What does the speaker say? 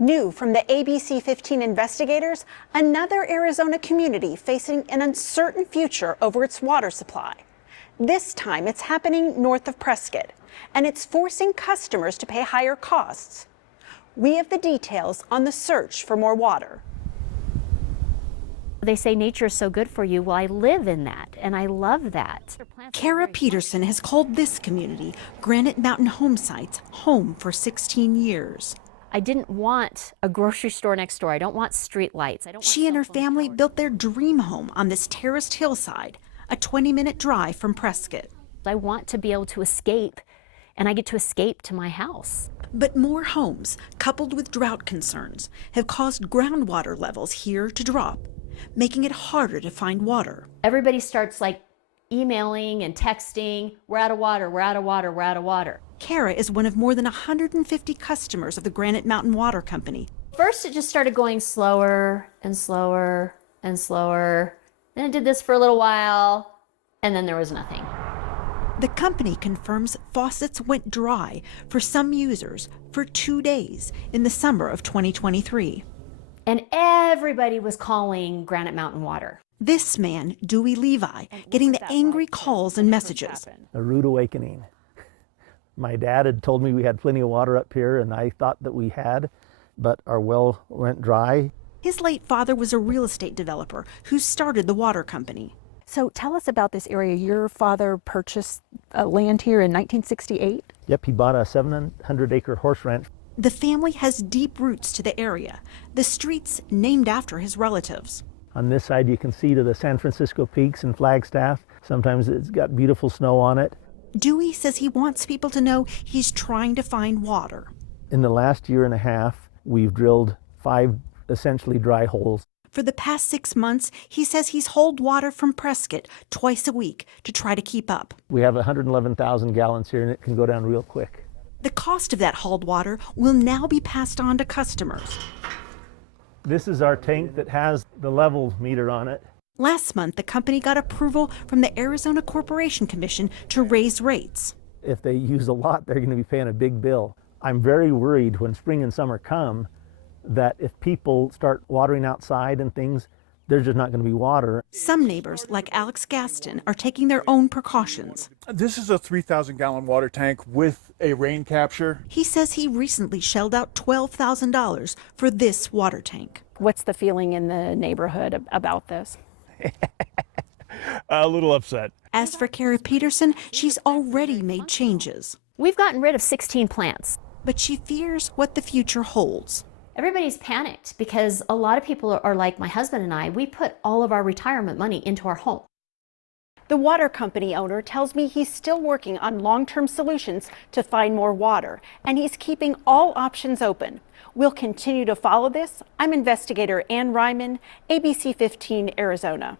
New from the ABC15 investigators, another Arizona community facing an uncertain future over its water supply. This time it's happening north of Prescott, and it's forcing customers to pay higher costs. We have the details on the search for more water. They say nature is so good for you. Well, I live in that, and I love that. Kara Peterson has called this community, Granite Mountain Home Sites, home for 16 years. I didn't want a grocery store next door. I don't want street lights. She and her family built their dream home on this terraced hillside, a 20-minute drive from Prescott. I want to be able to escape, and I get to escape to my house. But more homes, coupled with drought concerns, have caused groundwater levels here to drop, making it harder to find water. Everybody starts like emailing and texting, we're out of water, we're out of water, we're out of water. Kara is one of more than 150 customers of the Granite Mountain Water Company. First, it just started going slower and slower and slower. Then it did this for a little while, and then there was nothing. The company confirms faucets went dry for some users for 2 days in the summer of 2023. And everybody was calling Granite Mountain Water. This man, Dewey Levi, getting the angry calls and messages. A rude awakening. My dad had told me we had plenty of water up here, and I thought that we had, but our well went dry. His late father was a real estate developer who started the water company. So tell us about this area. Your father purchased land here in 1968? Yep, he bought a 700-acre horse ranch. The family has deep roots to the area, the streets named after his relatives. On this side you can see to the San Francisco Peaks and Flagstaff. Sometimes it's got beautiful snow on it. Dewey says he wants people to know he's trying to find water. In the last year and a half, we've drilled 5 essentially dry holes. For the past 6 months, he says he's hauled water from Prescott twice a week to try to keep up. We have 111,000 gallons here, and it can go down real quick. The cost of that hauled water will now be passed on to customers. This is our tank that has the level meter on it. Last month, the company got approval from the Arizona Corporation Commission to raise rates. If they use a lot, they're going to be paying a big bill. I'm very worried when spring and summer come that if people start watering outside and things, there's just not going to be water. Some neighbors, like Alex Gaston, are taking their own precautions. This is a 3,000-gallon water tank with a rain capture. He says he recently shelled out $12,000 for this water tank. What's the feeling in the neighborhood about this? A little upset. As for Kara Peterson, she's already made changes. We've gotten rid of 16 plants. But she fears what the future holds. Everybody's panicked because a lot of people are like my husband and I. We put all of our retirement money into our home. The water company owner tells me he's still working on long-term solutions to find more water, and he's keeping all options open. We'll continue to follow this. I'm investigator Ann Ryman, ABC 15 Arizona.